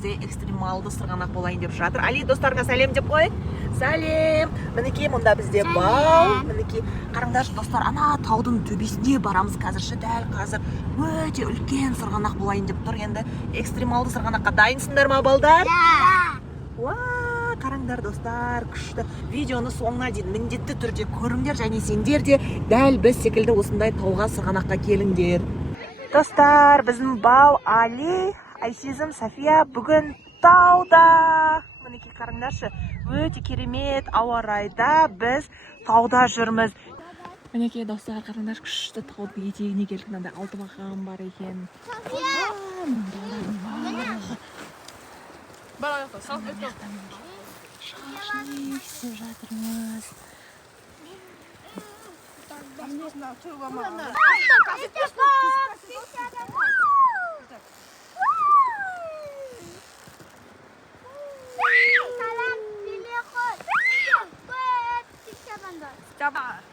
Экстремалды сырғанақ болайын деп жатыр. Али, достарға сәлем деп қойып. Сәлем. Мінекей, мұнда бізде бау. Мінекей, қараңдаршы достар, ана таудың төбесіне барамыз қазірші. Дәл қазір өте үлкен сырғанақ болайын деп тұр. Енді экстремалды сырғанаққа дайынсыңдар ма, балдар? Уа, қараңдар достар, күшті. Видеоны соңына дейін міндетті түрде көріңдер, және сендер де дәл біз секілді осындай тауға сырғанаққа келіңдер. Достар, біздің бау Али, Айсезім, София бүгін тауда. Мінекей қараңдаршы, өте керемет ауа райда біз тауда жүрміз. Мінекей достар, қараңдаршы, күшті таудың етегіне келдік. Мынандай алтыбақан бар екен. Шашын ексіп жатырмыз.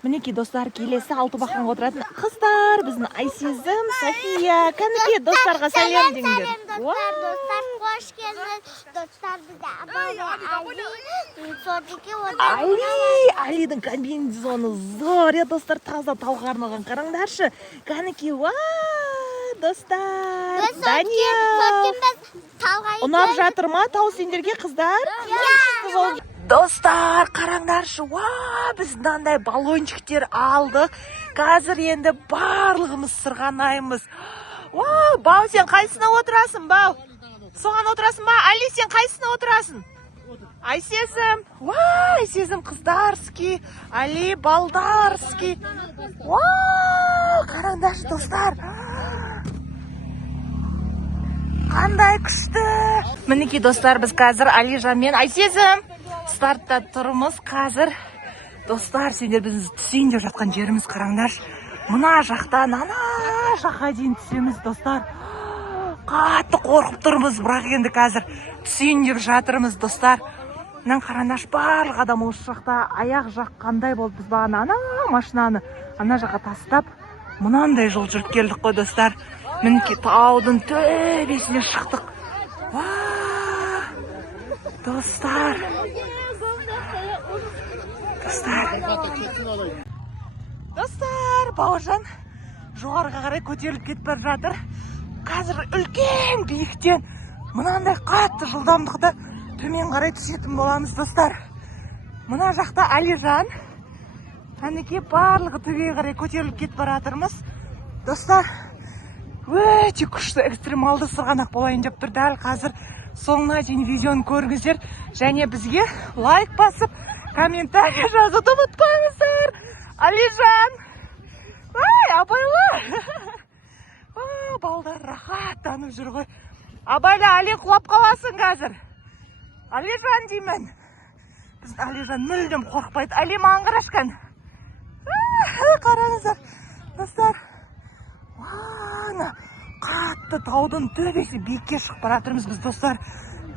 Мінекей достар, келесі алтыбақанға отыратын қыздар, біздің Айсезім, София. Кәнекей достарға сәлем деңдер. Достар, қош келдіңіз. Достар, бізде Алидің комбинезоны зор, достар, таза тауға арналған. Қараңдаршы. Кәнекей, достар. Даниэл. Ұнап жатыр ма тау сендерге, қыздар? Достар, қараңдаршы, біз мынандай баллончиктер алдық. Қазір енді барлығымыз сырғанаймыз. Бау, сен қайсына отырасың, Бау? Соған отырасың ба? Али, сен қайсына отырасың? Айсезім, Айсезім қыздарский, Али балдарский. Қараңдаршы, достар. Қандай күшті. Мінекей достар, біз қазір Алижан мен Айсезім стартта тұрмыз қазір. Достар, сендер біз түсейін деп жатқан жеріміз қараңдаршы. Мына жақтан ана жаққа дейін түсеміз, достар. Қатты қорқып тұрмыз, бірақ енді қазір түсейін деп жатырмыз, достар. Мына қараңдаршы, барлық адам осы жақта аяқ жақ қандай болды. Біз бағана ана машинаны ана жаққа тастап, мынандай жол жүріп келдік қой, достар. Мінекей таудың төбесіне шықтық. Достар. Достар, Бауыржан жоғарыға қарай көтеріліп кетіп бара жатыр. Қазір үлкен биіктен мынандай қатты жылдамдықта төмен қарай түсетін боламыз, достар. Мына жақта Алижан. Әнекей барлығы төбеге қарай көтеріліп кетіп бара жатырмыз. Достар, өте күшті экстремалды сырғанақ болайын деп тұр. Дәл қазір соңына дейін видеоны көріңіздер, және бізге лайк басып, комментарий жазуды ұмытпаңыздар. Алижан, абайлы. Балдар рахаттанып жүр ғой. Абайлы, Али құлап қаласың қазір. Алижан деймін. Біз Алижан мүлдем қорқпайды. Али маған қарашқан. Қараңыздар, достар. Қатты таудың төбесі биікке шығып бара жатырмыз біз, достар.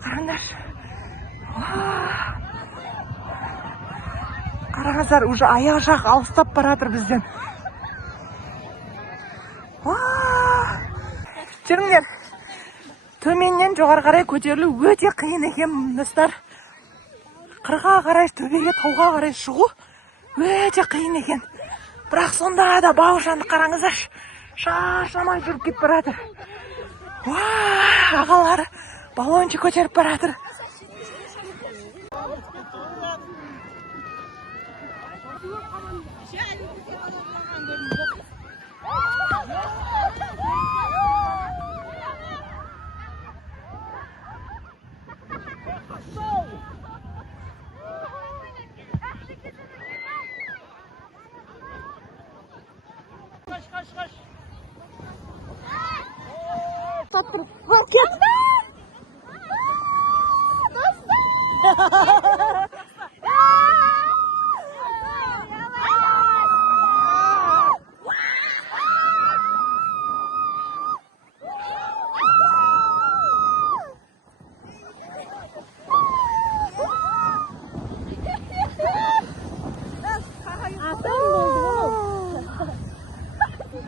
Қараңдаршы. Қараңыздар, уже аяқ жақ алыстап бара жатыр бізден. Жүріңдер. Төменнен жоғары қарай көтерілу өте қиын екен, достар. Қырға қарай, төбеге, тауға қарай шығу өте қиын екен. Бірақ сонда да Бауыржанды қараңыздаршы. Шаршамай жүріп кетіп бара жатыр. Ағалары баллончик көтеріп бара жатыр.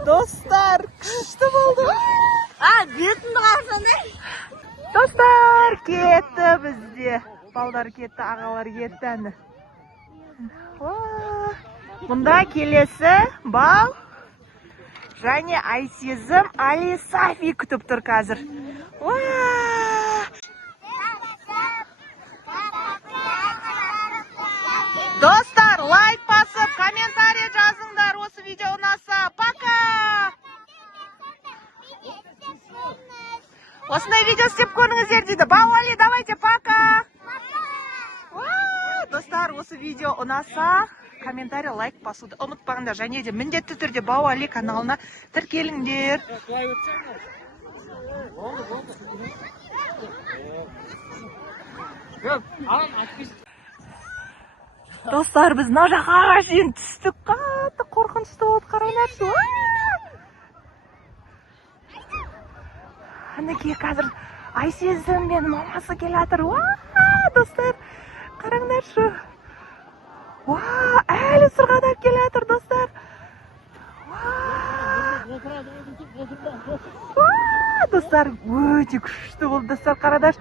Dostlar, күшті болды. Бетімді қарсаңдар. кетті бізде. Балдар кетті, ағалар кетті әні. Мұнда келесі Бал және Айсезім, Али, Сафи күтіп тұр қазір. Достар, лайк басып, комментарий жазыңдар, осы видео ұнаса. Пока! Осындай видео істеп көріңіздер дейді. Бау, Али, давайте, пока! Достар, осы видео ұнаса, комментарий, лайк басуды ұмытпаңдар. Және де міндетті түрде Бау Али каналына тіркеліңдер. Достар, біз мына жаққа шейін түстік. Қатты қорқынышты болды, қараңдаршы. Әнекей қазір Айсезім мен мамасы келатыр. Достар, қараңдаршы. Әлі сырғанап келатыр, достар. Достар, өте күшті болды, достар, қараңдаршы.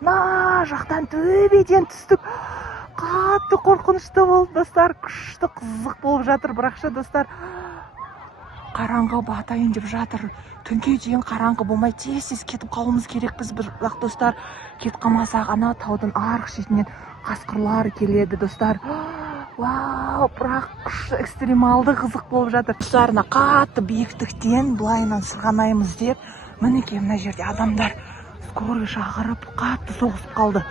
Мына жақтан төбеден түстік. Қатты қорқынышты болды, достар. Күшті қызық болып жатыр, бірақшы, достар. Қараңғы батайын деп жатыр. Түнге дейін қараңғы болмай тез-тез кетіп қалуымыз керекпіз. Бірақ, достар, кетіп қалмасақ, ана таудың арғы шетінен қасқырлар келеді, достар. Бірақ күшті экстремалды қызық болып жатыр. Достар, қатты биіктіктен былайынан сырғанаймыз деп, мінекей мына жерде адамдар скорый шақырып қатты соғысып қалды.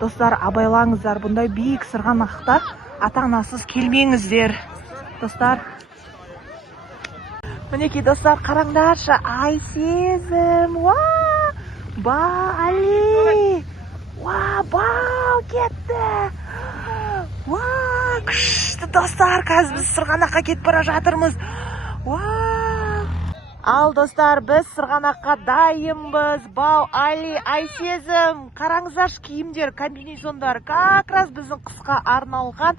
Достар, абайлаңыздар, бұндай биік сырғанақта ата-анасыз келмеңіздер. Достар, мінекей, достар, қараңдаршы, Айсезім, Али, Бау кетті. Күшті, достар, қазір біз сырғанаққа кетіп бара жатырмыз. Ал, достар, біз сырғанаққа дайынбыз. Бау, Али, Айсезім, қараңыздаршы, киімдер, комбинезондар, как раз біздің қысқа арналған.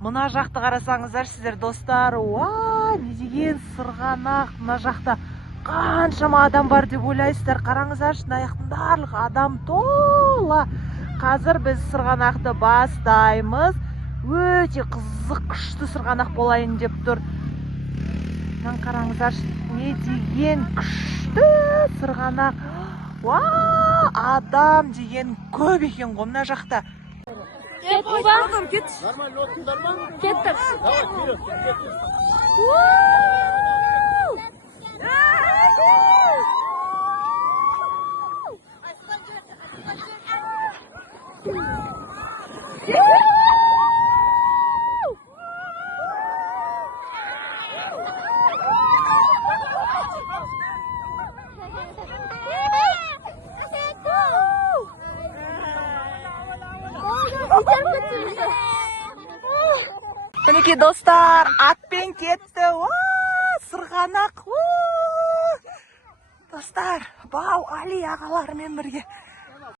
Мұна жақты қарасаңыздар сіздер, достар. Не деген сырғанақ, мұна жақта қаншама адам бар деп ойлайсыздар. Қараңыздаршы, аяқтың барлық адам тола. Қазір біз сырғанақты бастаймыз. Өте қызық, күшті сырғанақ болайын деп тұр. Қараңыздаршы, не деген күшті сырғанақ. Адам деген көп екен ғой мына жақта. Нормально отсыңдар ма? Кеттім. Давай, вперед, кеттім. Мінекей, достар, атпен кетті. Сырғанақ. Достар, Бау Али ағаларымен бірге